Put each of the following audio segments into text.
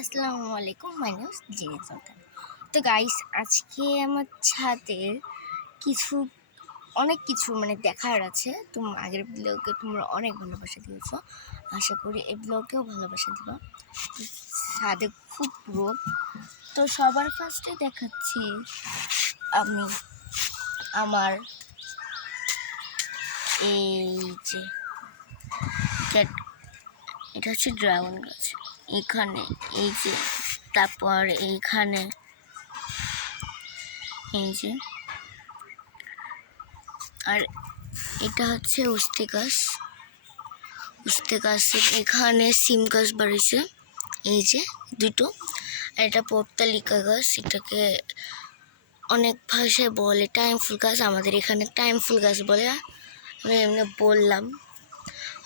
আসসালামু আলাইকুম, my name is Jinia সুলতান। তো গাইস, আজকে আমার ছাদের অনেক কিছু দেখার আছে। আগের ব্লগে তোমরা অনেক ভালোবাসা দিয়েছো, আশা করি এই ব্লগেও ভালোবাসা দিবা। ছাদে খুব রোদ, তো সবার ফার্স্টে দেখাচ্ছি আমি আমার এই যে এটা হচ্ছে ড্রাগন গাছ। এখানে এই যে, তারপর এইখানে এই যে, আর এটা হচ্ছে উস্তে গাছের এখানে সিম গাছ বাড়িছে, এই যে দুটো। আর এটা পর্তালিকা গাছ, এটাকে অনেক ভাষায় বলে টাইম ফুল গাছ, আমাদের এখানে টাইম ফুল গাছ বলে, আমি এমনি বললাম।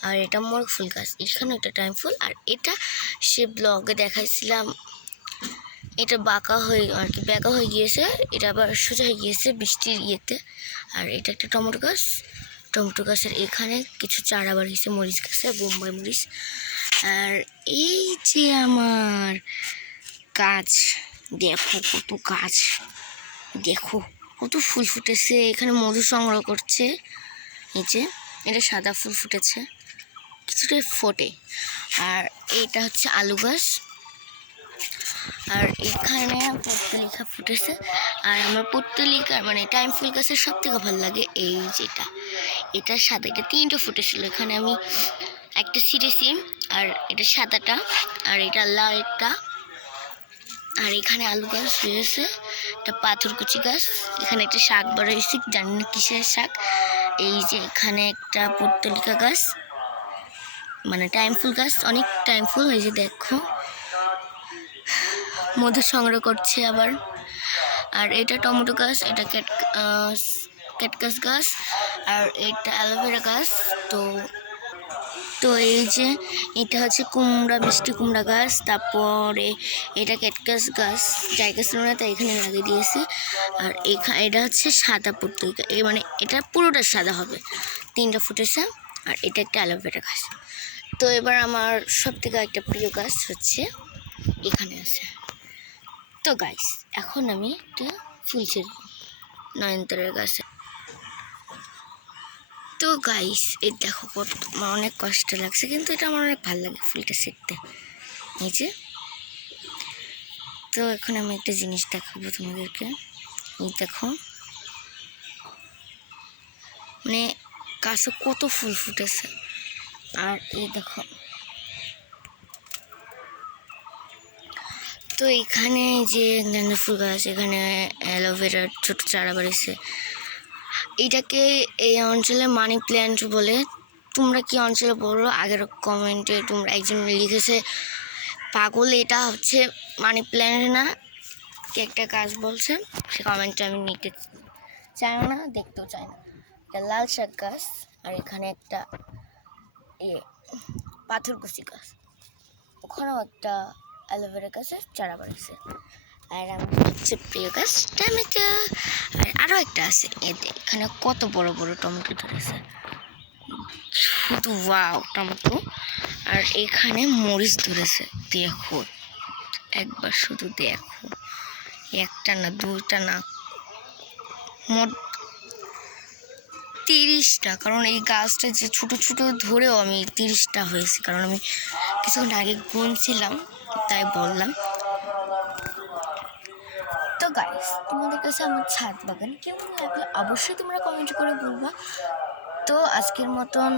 আর এটা মোরগ ফুল গাছ, এখানে একটা টাইম ফুল। আর এটা সে ব্লগে দেখাইছিলাম, এটা বাঁকা হয়ে আর কি বেঁকা হয়ে গিয়েছে, এটা আবার সোজা হয়ে গিয়েছে বৃষ্টির ইয়েতে। আর এটা একটা টমেটো গাছের এখানে কিছু চারা বাড়িয়েছে, মরিচ গাছে, বোম্বাই মরিচ। আর এই যে আমার গাছ, দেখো কত গাছ, দেখো কত ফুল ফুটেছে, এখানে মধু সংগ্রহ করছে। এই যে এটা সাদা ফুল ফুটেছে, কিছুটাই ফোটে। আর এইটা হচ্ছে আলু গাছ। আর এখানে পর্তুলিকা ফুটেছে। আর আমার পর্তুলিকার টাইম ফুল গাছের সব থেকে ভালো লাগে এই যেটা, এটা সাদা, এটা তিনটা ফুটেছিল, এখানে আমি একটা ছিঁড়েছি। আর এটা সাদাটা, আর এটা লালটা। আর এখানে আলু গাছ রয়েছে, এটা পাথরকুচি গাছ, এখানে একটা শাক বড় হয়েছে, জানি না কিসের শাক। এই যে এখানে একটা পর্তুলিকা গাছ, টাইম ফুল গাছ, অনেক টাইম ফুল। এই যে দেখো মধু সংগ্রহ করছে আবার। আর এটা টমেটো গাছ, এটা ক্যাটকাস গাছ, আর এটা অ্যালোভেরা গাছ। তো এই যে এটা হচ্ছে কুমড়া, মিষ্টি কুমড়া গাছ। তারপরে এটা ক্যাটকাস গাছ, জায়গা ছিল না তাই এখানে লাগিয়ে দিয়েছি। আর এটা হচ্ছে সাদা পর্তুলিকা, এটা পুরোটা সাদা হবে, তিনটা ফুটেছে। আর এটা একটা অ্যালোভেরা গাছ। তো এবার আমার সব থেকে একটা প্রিয় গাছ হচ্ছে এখানে আছে। তো গাইস, এখন আমি একটা ফুল ছিঁড়ব নয়নতারার গাছে। তো গাইস, এই দেখো কত অনেক কষ্ট লাগছে, কিন্তু এটা আমার অনেক ভালো লাগে ফুলটা ছিঁড়তে। এই যে, তো এখন আমি একটা জিনিস দেখাবো তোমাদেরকে। এই দেখো গাছে কত ফুল ফুটেছে। আর এই দেখো, তো এখানে যে গেন্দা ফুল গাছ, এখানে অ্যালোভেরার ছোট চারা বাড়িছে। এটাকে এই অঞ্চলে মানি প্ল্যান্ট বলে। তোমরা কি অঞ্চলে বলো? আগের কমেন্টে তোমরা একজন লিখেছে পাগল, এটা হচ্ছে মানি প্ল্যান্ট না, কি একটা গাছ বলছে, সে কমেন্টটা আমি নিতে চাই না, দেখতেও চাই না। এটা লাল শাক গাছ। আর এখানে একটা পাথরকুচি গাছ, ওখানেও একটা অ্যালোভেরা গাছের চারা বাড়িছে। আর আমার সবচেয়ে প্রিয় গাছ টমেটো। আর আরও একটা আছে, এখানে কত বড় বড় টমেটো ধরেছে, শুধু ওয়াও টমেটো। আর এখানে মরিচ ধরেছে, দেখো একবার শুধু দেখো, একটা না দুইটা না, মোট 30টা। কারণ এই গাছটা যে ছোট ছোট ধরেও আমি 30টা হয়েছে, কারণ আমি কিছুক্ষণ আগে গুনছিলাম, তাই বললাম। তো গাইস, তোমাদের কাছে আমার ছাদ বাগান কেমন লাগলো অবশ্যই তোমরা কমেন্ট করে বলবা। তো আজকের মতন